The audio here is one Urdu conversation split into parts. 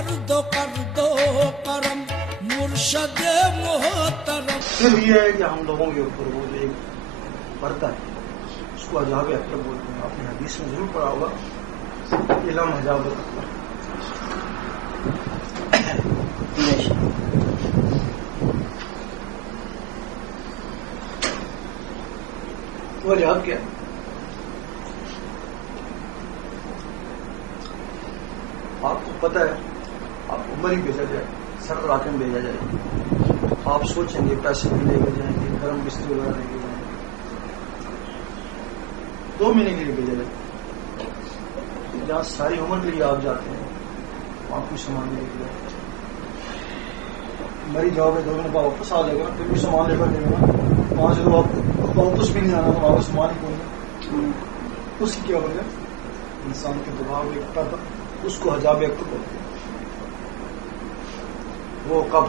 کرم مرشد محترم. پھر یہ ہے کہ ہم لوگوں کے اوپر وہ جو ایک پردہ ہے اس کو حجاب اکبر بولتے ہیں. آپ نے حدیث میں ضرور پڑھا ہوگا علم حجاب اکبر. وہ حجاب کیا ہے؟ آپ کو پتہ ہے آپ کو عمر ہی بھیجا جائے, سر راکم بھیجا جائے, آپ سوچیں گے پیسے بھی لے کے جائیں گے, گرم بستر وغیرہ لے کے جائیں گے, 2 مہینے کے لیے بھیجا جائے. جہاں ساری عمر کے لیے آپ جاتے ہیں وہاں کچھ سامان لے کے جائے, مری جاؤ گے 2 مہینے بعد واپس آ جائے گا, پھر بھی سامان لے کر دے گا, وہاں سے تو آپ واپس بھی نہیں آنا, وہاں پہ سامان ہی کون ہے. اس کی کیا وجہ؟ انسان کے دماغ میں اکتا تھا, اس کو حجاب اکبر بولتے ہیں. وہ کب؟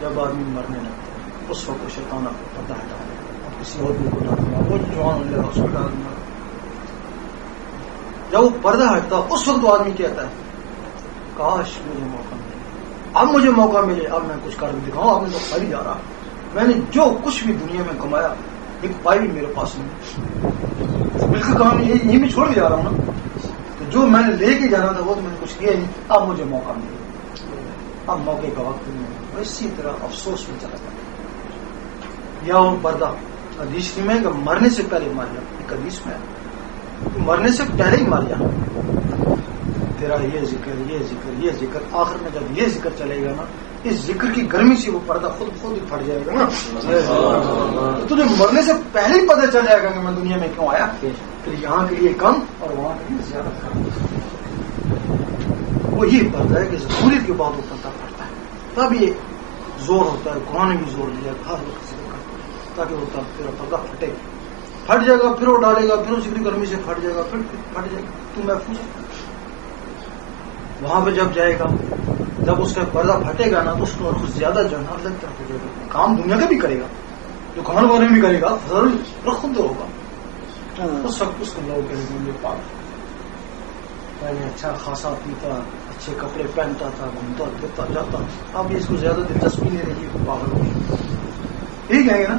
جب آدمی مرنے لگتا ہے اس وقت شیطان آپ کو پتہ ہٹا دے گا, کسی اور بھی کو ڈال دے گا, وہ جوان ہو جائے گا اس کو ڈال دے گا. جب وہ پردہ ہٹتا اس وقت وہ آدمی کہتا ہے کاش مجھے موقع ملے, اب مجھے موقع ملے, اب میں کچھ کر دکھاؤں. آپ نے تو خالی جا رہا, میں نے جو کچھ بھی دنیا میں کمایا ایک پائی بھی میرے پاس نہیں, بالکل کہاں یہیں میں چھوڑ کے جا رہا ہوں نا. تو جو میں نے لے کے جانا تھا وہ تو میں نے کچھ کیا نہیں, اب مجھے موقع ملے, اب موقع کا وقت نہیں ہے. اسی طرح افسوس میں چلا جاتا. یا وہ پردہ حدیث میں کہ مرنے سے پہلے مر جا, ایک حدیث میں مرنے سے پہلے ہی مر جا, تیرا یہ ذکر یہ ذکر یہ ذکر, آخر میں جب یہ ذکر چلے گا نا, اس ذکر کی گرمی سے وہ پردہ خود ہی پھٹ جائے گا نا. تو تجھے مرنے سے پہلے ہی پتہ چل جائے گا کہ میں دنیا میں کیوں آیا, پھر یہاں کے لیے کم اور وہاں کے لیے زیادہ کم. وہ یہ پردہ ہے کہ ضروریت کے بعد وہ پردہ پڑتا ہے, تب یہ زور ہوتا ہے. قرآن نے بھی زور دیا ہر وقت ذکر کا, تاکہ وہ تب تیرا پردہ پھٹ جائے گا, پھر وہ ڈالے گا, پھر اس کی گرمی سے پھٹ جائے گا, پھر پھٹ جائے گا, تو محفوظ ہے. وہاں پہ جب جائے گا, جب اس کا پردہ پھٹے گا نا, تو اس کو اور کچھ زیادہ جو ہے نا الگ طرح ہو جائے گا. کام دنیا کا بھی کرے گا, دکان والے بھی کرے گا, ضرور خود ہوگا. اس وقت اس کو لوگ کہیں گے یہ پاک پہلے اچھا خاصا پیتا, اچھے کپڑے پہنتا تھا, گھومتا پھرتا جاتا, اب اس کو زیادہ دلچسپی نہیں رہی, پاگل ہو گئی, یہی کہیں گے نا.